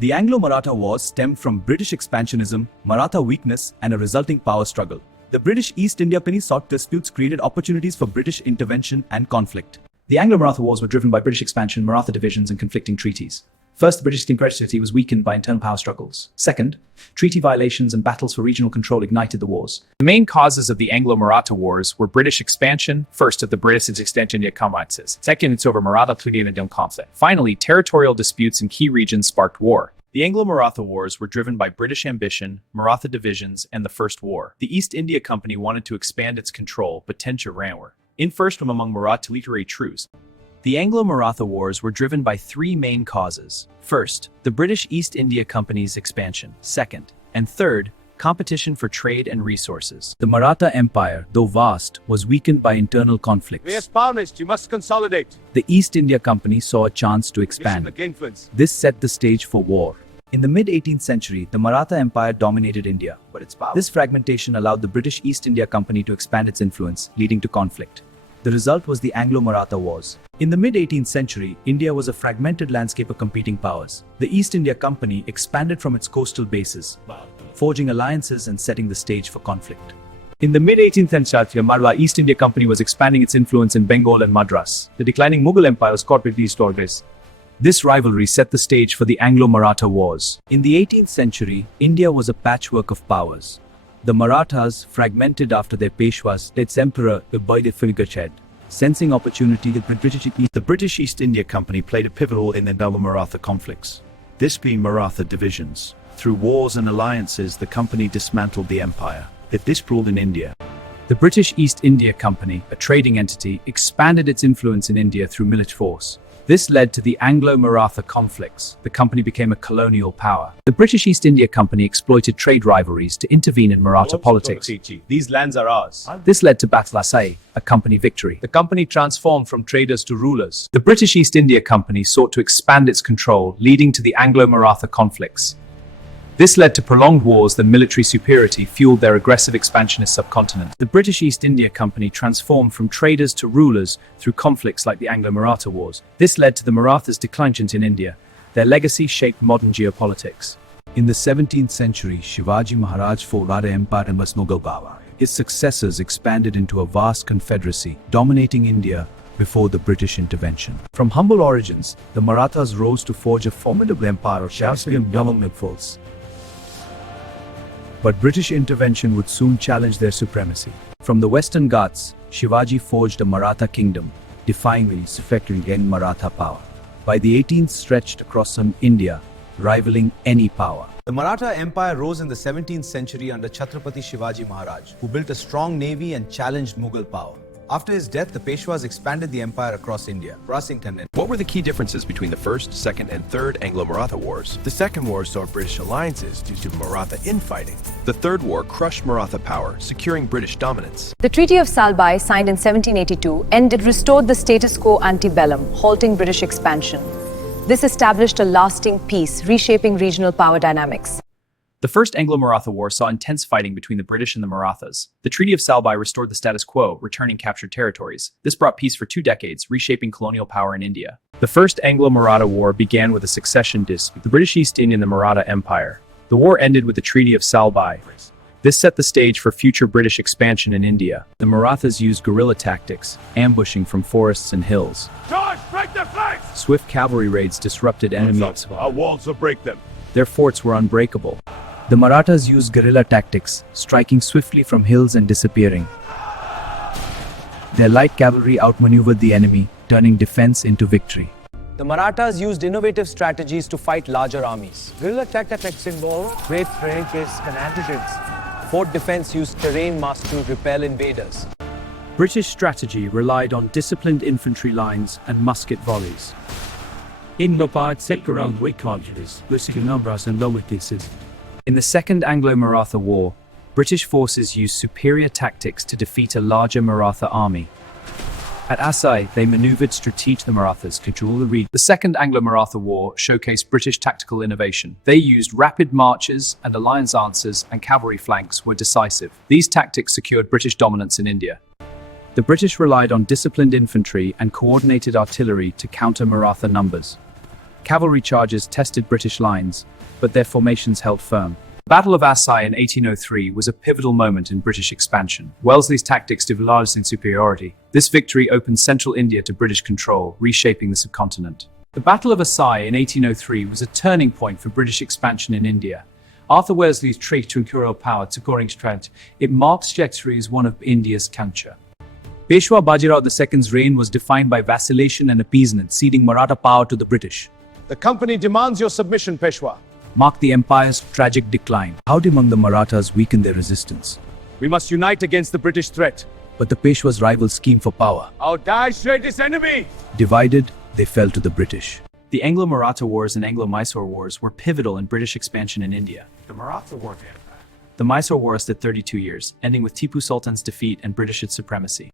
The Anglo-Maratha Wars stemmed from British expansionism, Maratha weakness, and a resulting power struggle. The British East India Company sought disputes created opportunities for British intervention and conflict. The Anglo-Maratha Wars were driven by British expansion, Maratha divisions, and conflicting treaties. First, the British Confederacy was weakened by internal power struggles. Second, treaty violations and battles for regional control ignited the wars. The main causes of the Anglo-Maratha Wars were British expansion, first of the British extension of Commonwealth, second it's over Maratha conflict. Finally, territorial disputes in key regions sparked war. The Anglo-Maratha Wars were driven by British ambition, Maratha divisions, and the First War. The East India Company wanted to expand its control, but tension ran in first from among Maratha literary truths. The Anglo-Maratha Wars were driven by three main causes. First, the British East India Company's expansion. Second, and third, competition for trade and resources. The Maratha Empire, though vast, was weakened by internal conflicts. We astonished, you must consolidate. The East India Company saw a chance to expand. This set the stage for war. In the mid-18th century, the Maratha Empire dominated India, but its power. This fragmentation allowed the British East India Company to expand its influence, leading to conflict. The result was the Anglo-Maratha Wars. In the mid-18th century, India was a fragmented landscape of competing powers. The East India Company expanded from its coastal bases, forging alliances and setting the stage for conflict. In the mid-18th century, the Maratha East India Company was expanding its influence in Bengal and Madras. The declining Mughal Empire was caught with East Orders. This rivalry set the stage for the Anglo-Maratha Wars. In the 18th century, India was a patchwork of powers. The Marathas, fragmented after their Peshwas, its emperor, Ubaidah. Sensing opportunity, the British East India Company played a pivotal role in the Anglo-Maratha conflicts. This being Maratha divisions. Through wars and alliances, the company dismantled the empire. It disruled in India. The British East India Company, a trading entity, expanded its influence in India through military force. This led to the Anglo-Maratha conflicts. The company became a colonial power. The British East India Company exploited trade rivalries to intervene in Maratha politics. These lands are ours. This led to Battle Asai, a company victory. The company transformed from traders to rulers. The British East India Company sought to expand its control, leading to the Anglo-Maratha conflicts. This led to prolonged wars. The military superiority fueled their aggressive expansionist subcontinent. The British East India Company transformed from traders to rulers through conflicts like the Anglo-Maratha Wars. This led to the Marathas' decline in India. Their legacy shaped modern geopolitics. In the 17th century, Shivaji Maharaj formed Maratha Empire and Mughal power. His successors expanded into a vast confederacy, dominating India before the British intervention. From humble origins, the Marathas rose to forge a formidable empire of Shastrian government force. But British intervention would soon challenge their supremacy. From the Western Ghats, Shivaji forged a Maratha kingdom, defying the effective gain Maratha power. By the 18th, stretched across India, rivaling any power. The Maratha Empire rose in the 17th century under Chhatrapati Shivaji Maharaj, who built a strong navy and challenged Mughal power. After his death, the Peshwas expanded the empire across India. What were the key differences between the First, Second, and Third Anglo-Maratha Wars? The Second War saw British alliances due to Maratha infighting. The Third War crushed Maratha power, securing British dominance. The Treaty of Salbai, signed in 1782, restored the status quo antebellum, halting British expansion. This established a lasting peace, reshaping regional power dynamics. The First Anglo-Maratha War saw intense fighting between the British and the Marathas. The Treaty of Salbai restored the status quo, returning captured territories. This brought peace for 2 decades, reshaping colonial power in India. The First Anglo-Maratha War began with a succession dispute, the British East India and the Maratha Empire. The war ended with the Treaty of Salbai. This set the stage for future British expansion in India. The Marathas used guerrilla tactics, ambushing from forests and hills. Charge! Break their flanks! Swift cavalry raids disrupted enemy lines. Our walls will break them. Their forts were unbreakable. The Marathas used guerrilla tactics, striking swiftly from hills and disappearing. Their light cavalry outmaneuvered the enemy, turning defense into victory. The Marathas used innovative strategies to fight larger armies. Guerrilla tactics involved great ranges and antigens. Fort defense used terrain mastery to repel invaders. British strategy relied on disciplined infantry lines and musket volleys. Inglo-Bard set around weak confidence, risking numbers and lower cases. In the Second Anglo-Maratha War, British forces used superior tactics to defeat a larger Maratha army. At Asai, they maneuvered strategically. The Marathas controlled the region. The Second Anglo-Maratha War showcased British tactical innovation. They used rapid marches and alliance answers, and cavalry flanks were decisive. These tactics secured British dominance in India. The British relied on disciplined infantry and coordinated artillery to counter Maratha numbers. Cavalry charges tested British lines, but their formations held firm. The Battle of Assaye in 1803 was a pivotal moment in British expansion. Wellesley's tactics developed in superiority. This victory opened central India to British control, reshaping the subcontinent. The Battle of Assaye in 1803 was a turning point for British expansion in India. Arthur Wellesley's trick to incur power to growing strength, it marks trajectory as one of India's culture. Peshwa Bajirao II's reign was defined by vacillation and appeasement, ceding Maratha power to the British. The company demands your submission, Peshwa. Marked the empire's tragic decline. How did the Marathas weaken their resistance? We must unite against the British threat. But the Peshwa's rival scheme for power. Our Daesh's greatest enemy! Divided, they fell to the British. The Anglo-Maratha Wars and Anglo-Mysore Wars were pivotal in British expansion in India. The Maratha Wars. The Mysore War lasted 32 years, ending with Tipu Sultan's defeat and British supremacy.